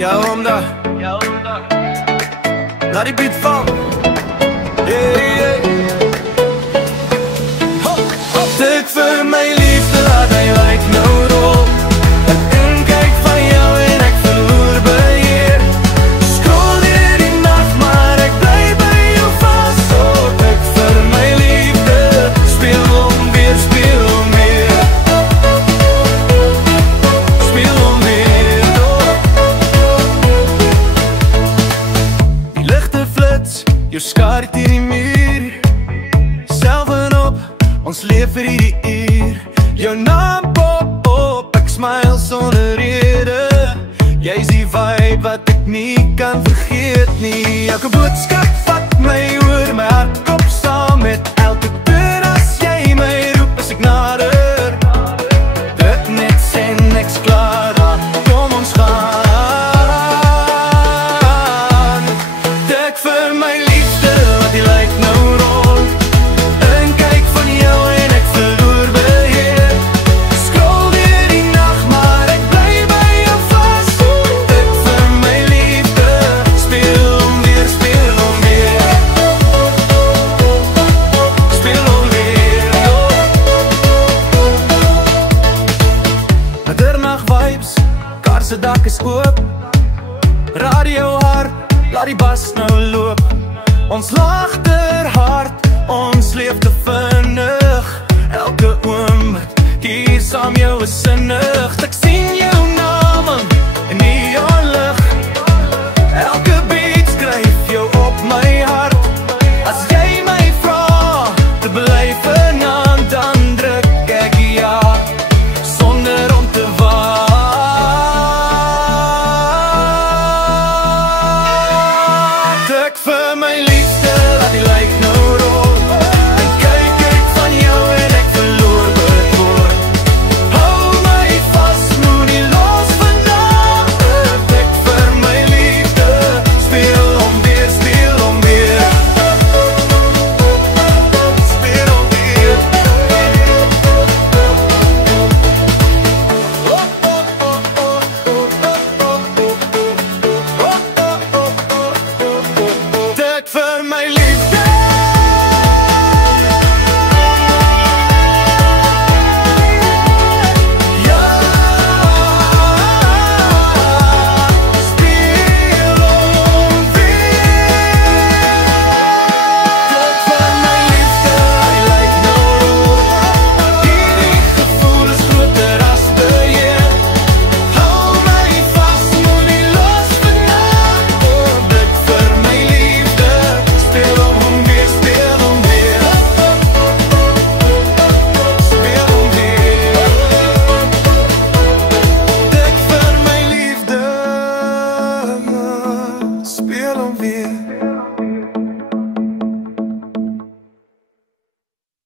Ja, omdat laat die beat val. Hey, hey. Tik vir my liefde, laat hy lyk nou rol. Ek inkyk van jou en ek verloor beheer. Scroll deur die nacht, maar ek bly by jou vast. Oh, tik vir my liefde, speel om weer, speel om weer. Speel om weer, oh. Die lichte flits, jou skaart hier die muur. Self en op, ons leef vir hierdie uur. Jou naam pop op, ek smile sonder rede. Jy is die vibe wat ek nie kan vergeet nie. Elke boodskap vat my oor, my hart klop saam met elke deur. As jy my roep, is ek nader. Dit net sê niks klaar, kom ons gaan. Tik vir my liefde, wat die lyk nou rol. Inkyk van jou en ek verloor beheer. Scroll deur die nacht, maar ek bly by jou vast. Tik vir my liefde, speel om weer, speel om weer. Speel om weer, oh. Middernacht vibes, kar se dak is oop. Radio hard, laat die bas nou loop. Ons lagter hard, ons leef te vinnig. Elke oomblik, hier saam jou is sinnig.